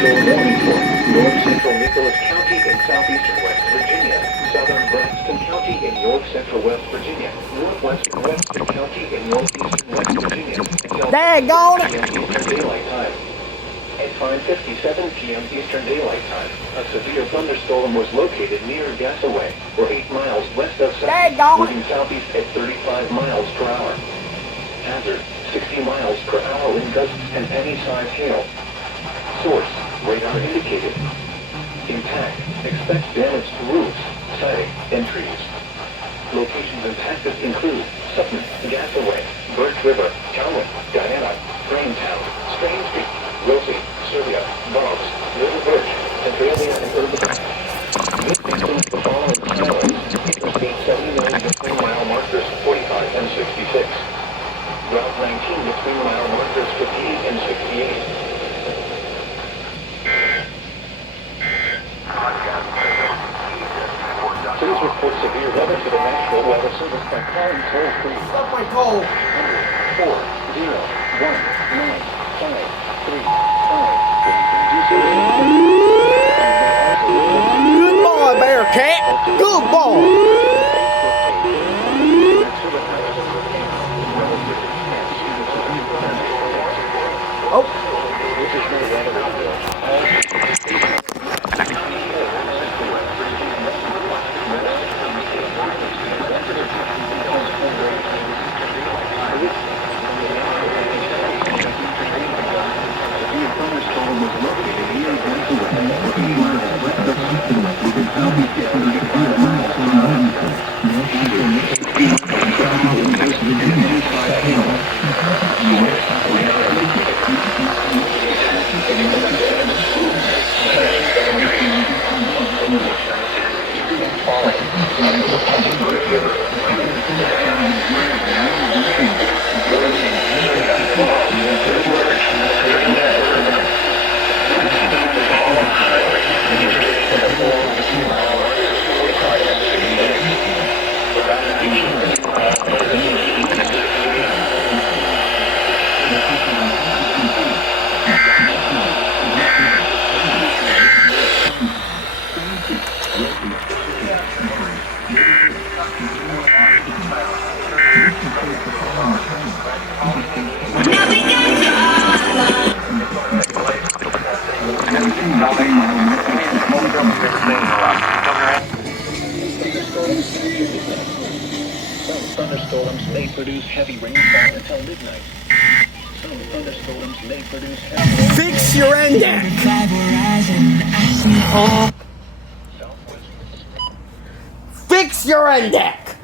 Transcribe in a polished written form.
Thunderstorm warning for north central Nicholas County in southeastern West Virginia, southern Braxton County in north central West Virginia, northwest Weston County in northeastern West Virginia, until Daggone it! Eastern Daylight Time. At 5:57 p.m. Eastern Daylight Time, a severe thunderstorm was located near Gasaway, or 8 miles west of Daggone it! moving southeast at 35 miles per hour. Hazard, 60 miles per hour in gusts and penny-sized hail. Source, radar indicated. Intact, expect damage to roofs, siding, and trees. Locations impacted include Sutton, Gasaway, Birch River, Talwin, Diana, Raintown, Strange Street, Rosie, Serbia, Bobs, Little Birch, Centralia, and Urban. This includes the following highways: Interstate 79 between mile markers 45 and 66. Route 19 between mile markers 58 and 68. Please report severe weather to the National Weather Service by calling toll-free. Stop my toll! 401-953-5. Good boy, Bearcat! Good boy! Oh! Some thunderstorms may produce heavy rainfall until midnight. Some thunderstorms may produce heavy rainfall. Fix your end deck! Fix your end deck!